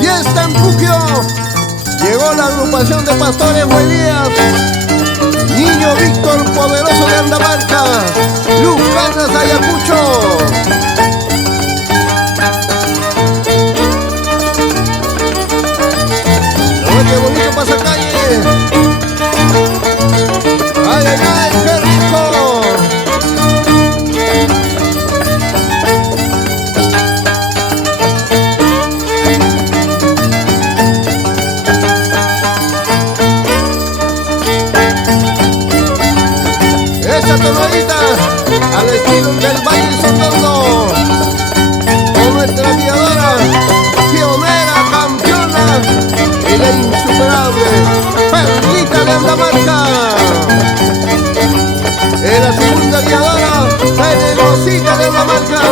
Fiesta en Puquio. Llegó la agrupación de pastores Huelías. Niño Víctor Poderoso de Andamarca. Luz Casas Ayacucho. Oye, qué bonito pasacalle. ¡Ay, ay, ay! ¡Qué rico! Esa tonadita al estilo del Valle Sondondo, con nuestra guiadora, pionera, campeona y la insuperable Perlita de Andamarca. En la segunda guiadora, Peregosita de Andamarca.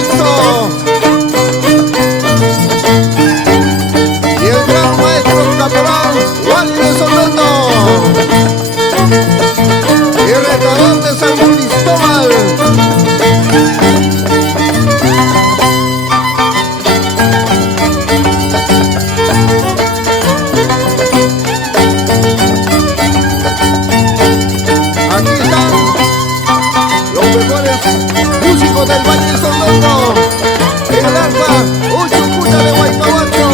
¡Eso! Y el gran maestro caporal, Wally de Sondondo. Y el retador de San Cristóbal. Aquí están los mejores músicos del Valle de Sondondo. En el arpa, Uchucuta de Huaycahuacho.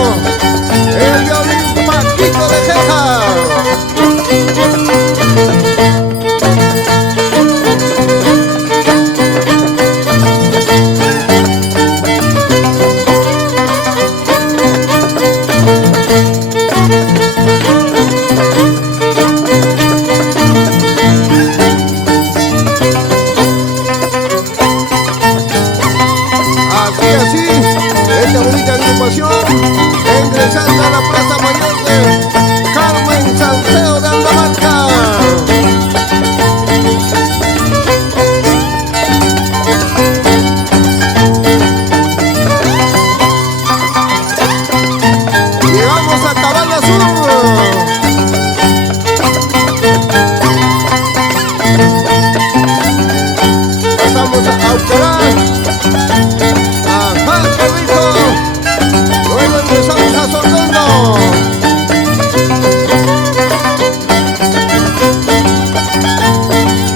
En el violín, Paquito de Jeja. Así, esta bonita agrupación ingresando a la Plaza Mayor de Carmen Salcedo de Andamarca. Llegamos a Cabaña Sur. Pasamos a Aucará. ¡Ajá, qué rico! Luego empezamos a Sondondo.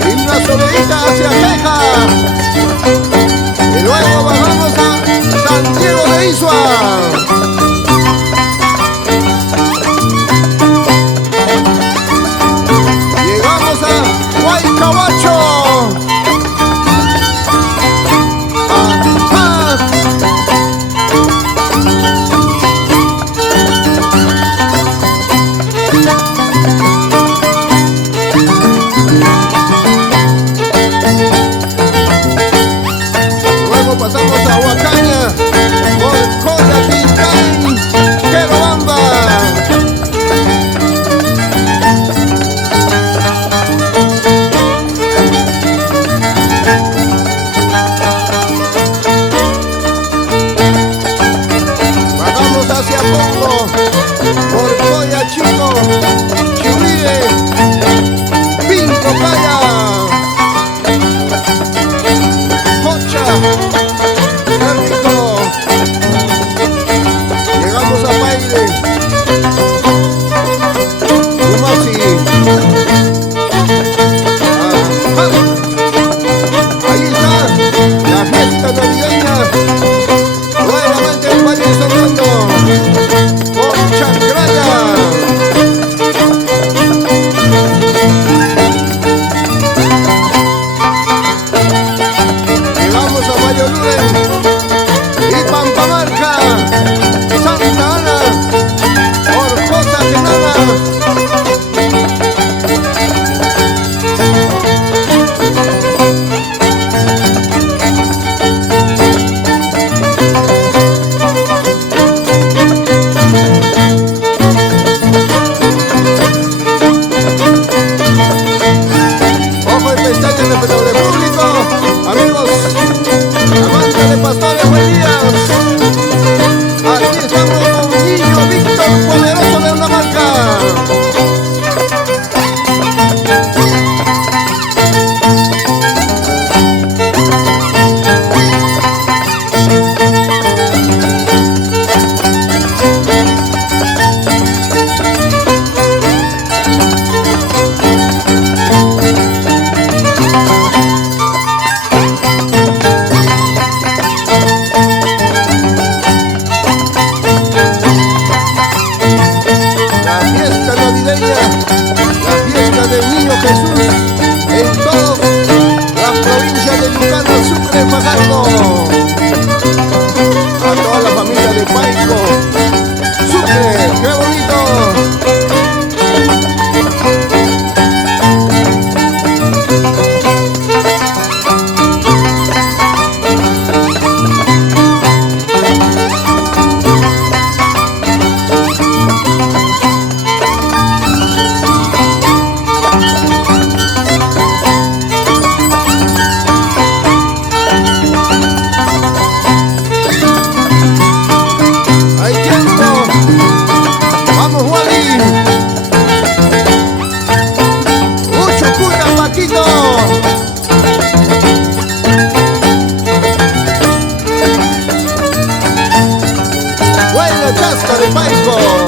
Y una soledita hacia Jeja. Y luego bajamos a San Diego de Isua. Llegamos a Huaycahuacho. de Fajardo. A toda la familia de Paico. Sucre, qué bonito. Chasca de Paico.